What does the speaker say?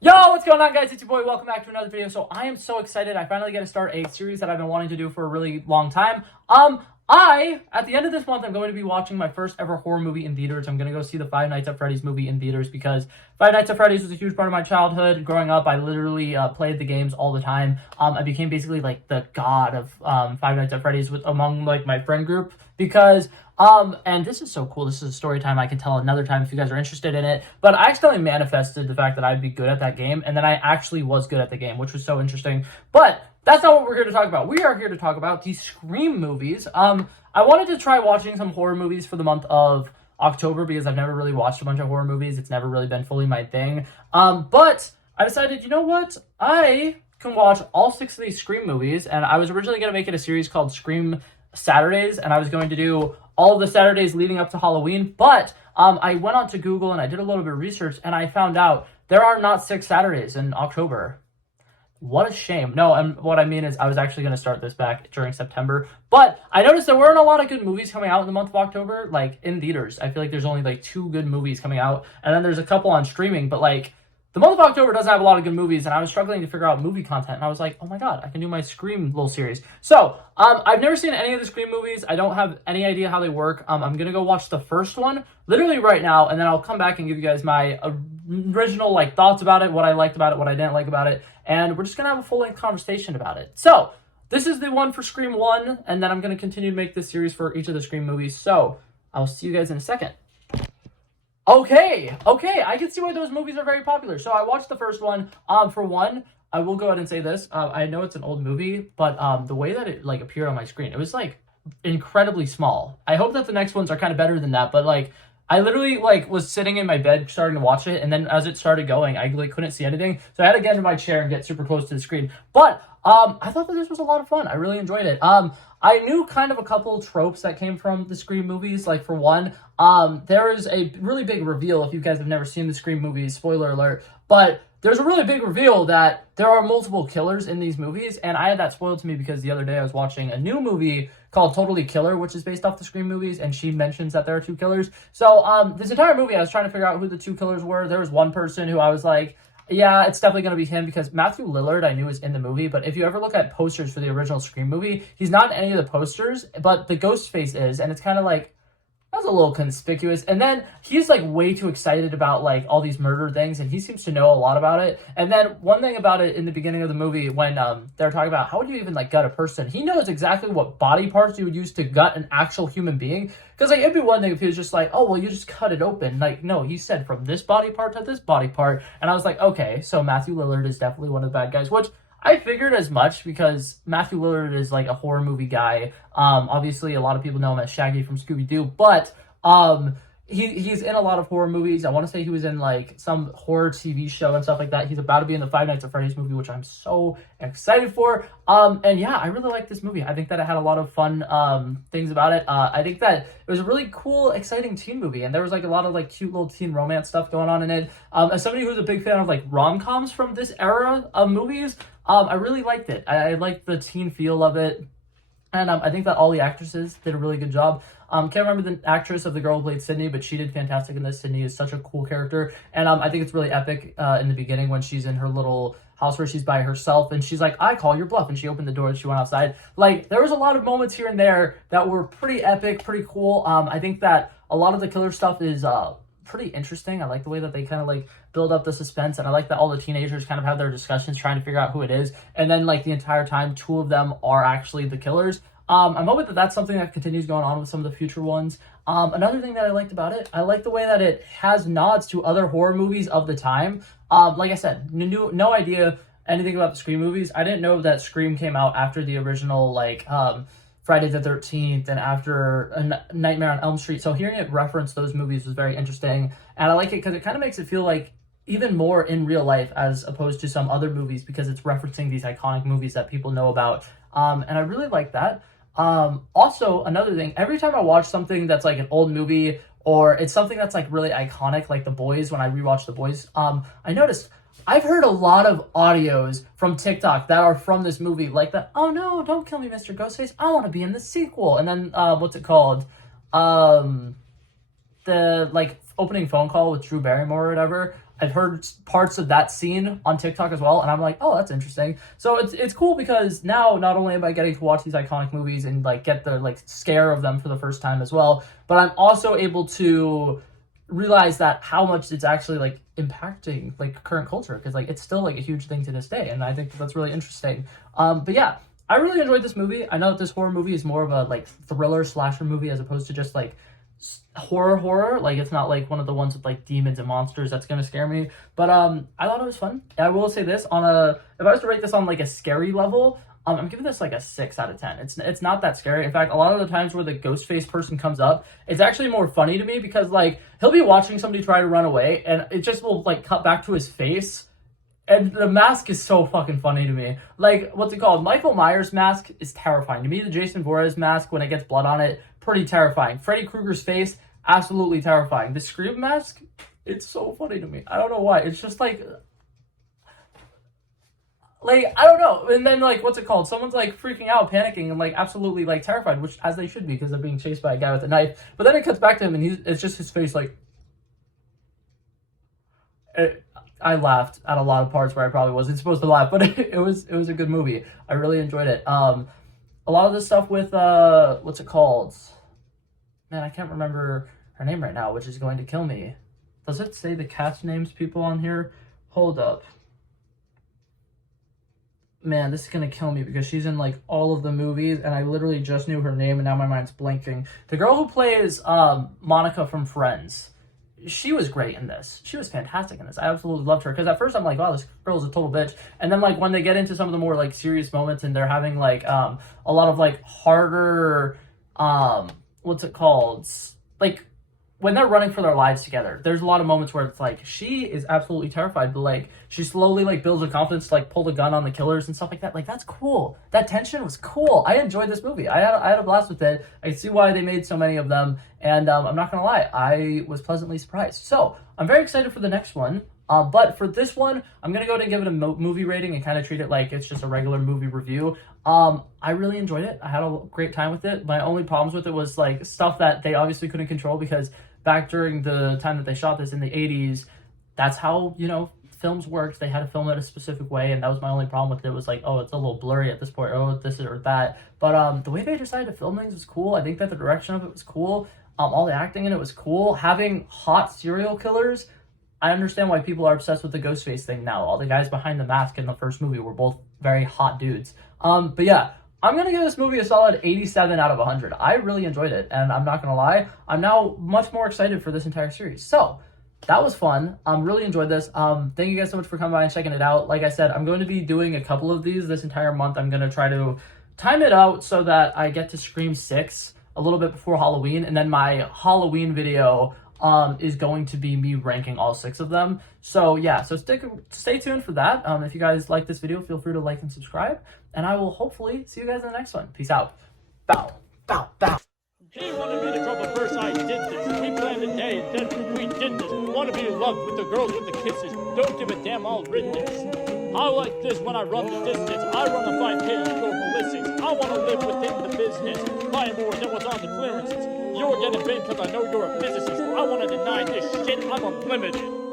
Yo, what's going on, guys? It's your boy. Welcome back to another video. So I am so excited. I finally get to start a series that I've been wanting to do for a really long time. At the end of this month, I'm going to be watching my first ever horror movie in theaters. I'm going to go see the Five Nights at Freddy's movie in theaters because Five Nights at Freddy's was a huge part of my childhood. Growing up, I literally played the games all the time. I became basically like the god of Five Nights at Freddy's among like my friend group because and this is so cool. This is a story time I can tell another time if you guys are interested in it. But I accidentally manifested the fact that I'd be good at that game, and then I actually was good at the game, which was so interesting. But that's not what we're here to talk about. We are here to talk about the Scream movies. I wanted to try watching some horror movies for the month of October because I've never really watched a bunch of horror movies. It's never really been fully my thing. But I decided, you know what? I can watch all 6 of these Scream movies, and I was originally going to make it a series called Scream Saturdays, and I was going to do all the Saturdays leading up to Halloween, but I went on to Google and I did a little bit of research, and I found out there are not 6 Saturdays in October. What a shame. No, and what I mean is I was actually going to start this back during September, but I noticed there weren't a lot of good movies coming out in the month of October, like in theaters. I feel like there's only like 2 good movies coming out, and then there's a couple on streaming, but like the month of October doesn't have a lot of good movies, and I was struggling to figure out movie content, and I was like, oh my god, I can do my Scream little series. So, I've never seen any of the Scream movies. I don't have any idea how they work. I'm gonna go watch the first one, literally right now, and then I'll come back and give you guys my original, like, thoughts about it, what I liked about it, what I didn't like about it, and we're just gonna have a full-length conversation about it. So, this is the one for Scream 1, and then I'm gonna continue to make this series for each of the Scream movies, so I'll see you guys in a second. Okay, I can see why those movies are very popular. So I watched the first one. For one, I will go ahead and say this. I know it's an old movie, but the way that it like appeared on my screen, it was like incredibly small. I hope that the next ones are kind of better than that, but like I literally like was sitting in my bed starting to watch it, and then as it started going, I like couldn't see anything. So I had to get into my chair and get super close to the screen. But I thought that this was a lot of fun. I really enjoyed it. I knew kind of a couple tropes that came from the Scream movies. Like for one, there is a really big reveal. If you guys have never seen the Scream movies, spoiler alert, but there's a really big reveal that there are multiple killers in these movies, and I had that spoiled to me because the other day I was watching a new movie called Totally Killer, which is based off the Scream movies, and she mentions that there are 2 killers. So this entire movie, I was trying to figure out who the 2 killers were. There was one person who I was like, yeah, it's definitely going to be him because Matthew Lillard I knew was in the movie, but if you ever look at posters for the original Scream movie, he's not in any of the posters, but the ghost face is, and it's kind of like, that's a little conspicuous. And then he's like way too excited about like all these murder things, and he seems to know a lot about it. And then one thing about it in the beginning of the movie when they're talking about how would you even like gut a person, he knows exactly what body parts you would use to gut an actual human being. Because like it'd be one thing if he was just like, oh well, you just cut it open. Like no, he said from this body part to this body part, and I was like, okay, so Matthew Lillard is definitely one of the bad guys, which I figured as much because Matthew Lillard is like a horror movie guy. Obviously, a lot of people know him as Shaggy from Scooby-Doo, but he's in a lot of horror movies. I want to say he was in like some horror TV show and stuff like that. He's about to be in the Five Nights at Freddy's movie, which I'm so excited for. And yeah, I really like this movie. I think that it had a lot of fun things about it. I think that it was a really cool, exciting teen movie, and there was like a lot of like cute little teen romance stuff going on in it. As somebody who's a big fan of like rom-coms from this era of movies, I really liked it. I liked the teen feel of it. And I think that all the actresses did a really good job. Can't remember the actress of the girl who played Sydney, but she did fantastic in this. Sydney is such a cool character. And I think it's really epic in the beginning when she's in her little house where she's by herself. And she's like, I call your bluff. And she opened the door and she went outside. Like, there was a lot of moments here and there that were pretty epic, pretty cool. I think that a lot of the killer stuff is pretty interesting. I like the way that they kind of like build up the suspense, and I like that all the teenagers kind of have their discussions trying to figure out who it is, and then like the entire time 2 of them are actually the killers. I'm hoping that that's something that continues going on with some of the future ones. Another thing that I liked about it, I like the way that it has nods to other horror movies of the time. Like I said, no idea anything about the Scream movies. I didn't know that Scream came out after the original like Friday the 13th and after a Nightmare on Elm Street. So hearing it reference those movies was very interesting. And I like it because it kind of makes it feel like even more in real life as opposed to some other movies because it's referencing these iconic movies that people know about. And I really like that. Also, another thing, every time I watch something that's like an old movie or it's something that's like really iconic, like The Boys, when I rewatch The Boys, I noticed I've heard a lot of audios from TikTok that are from this movie, like the, oh no, don't kill me, Mr. Ghostface, I want to be in the sequel. And then, what's it called? The, like, opening phone call with Drew Barrymore or whatever. I've heard parts of that scene on TikTok as well, and I'm like, oh, that's interesting. So it's cool because now not only am I getting to watch these iconic movies and like get the like scare of them for the first time as well, but I'm also able to realize that how much it's actually like impacting like current culture, because like it's still like a huge thing to this day, and I think that's really interesting. But yeah, I really enjoyed this movie. I know that this horror movie is more of a like thriller slasher movie as opposed to just like horror. Like it's not like one of the ones with like demons and monsters that's gonna scare me. But I thought it was fun. I will say this, on a, if I was to rate this on like a scary level, I'm giving this like a 6 out of 10. It's not that scary. In fact, a lot of the times where the ghost face person comes up, it's actually more funny to me because like he'll be watching somebody try to run away and it just will like cut back to his face. And the mask is so fucking funny to me. Like, what's it called? Michael Myers' mask is terrifying. To me, the Jason Voorhees mask, when it gets blood on it, pretty terrifying. Freddy Krueger's face, absolutely terrifying. The Scream mask, it's so funny to me. I don't know why. It's just like I don't know. And then like, what's it called? Someone's like freaking out, panicking, and like absolutely like terrified, which as they should be because they're being chased by a guy with a knife. But then it cuts back to him, and it's just his face like. I laughed at a lot of parts where I probably wasn't supposed to laugh, but it was a good movie. I really enjoyed it. A lot of the stuff with what's it called? Man, I can't remember her name right now, which is going to kill me. Does it say the cast names people on here? Hold up. Man, this is gonna kill me because she's in like all of the movies, and I literally just knew her name, and now my mind's blanking. The girl who plays Monica from Friends. She was great in this. She was fantastic in this. I absolutely loved her because at first I'm like, wow, this girl's a total bitch. And then like when they get into some of the more like serious moments and they're having like a lot of like harder what's it called? Like when they're running for their lives together, there's a lot of moments where it's like she is absolutely terrified, but like she slowly like builds a confidence to like pull the gun on the killers and stuff like that. Like that's cool. That tension was cool. I enjoyed this movie. I had a blast with it. I see why they made so many of them, and I'm not gonna lie, I was pleasantly surprised. So I'm very excited for the next one. But for this one, I'm gonna go ahead and give it a movie rating and kind of treat it like it's just a regular movie review. I really enjoyed it. I had a great time with it. My only problems with it was like stuff that they obviously couldn't control because back during the time that they shot this in the 80s, that's how, you know, films worked. They had to film it a specific way, and that was my only problem with it. It was like, oh, it's a little blurry at this point, oh, this or that. But the way they decided to film things was cool. I think that the direction of it was cool. All the acting in it was cool. Having hot serial killers, I understand why people are obsessed with the Ghostface thing now. All the guys behind the mask in the first movie were both very hot dudes. But yeah, I'm going to give this movie a solid 87 out of 100. I really enjoyed it, and I'm not going to lie, I'm now much more excited for this entire series. So, that was fun. Really enjoyed this. Thank you guys so much for coming by and checking it out. Like I said, I'm going to be doing a couple of these this entire month. I'm going to try to time it out so that I get to Scream 6 a little bit before Halloween, and then my Halloween video is going to be me ranking all 6 of them. So yeah, so stay tuned for that. If you guys like this video, feel free to like and subscribe, and I will hopefully see you guys in the next one. Peace out. Bow, bow, bow. He wanted me to trouble first, I did this. We planned a day, then we did this. Wanna be in love with the girls with the kisses. Don't give a damn, I'll rid this. I like this when I run the distance. I run the 5K, you go ballistics. I wanna live within the business. Buy more than what's on the clearances. You're getting big cause I know you're a physicist. I wanna deny this shit, I'm unlimited.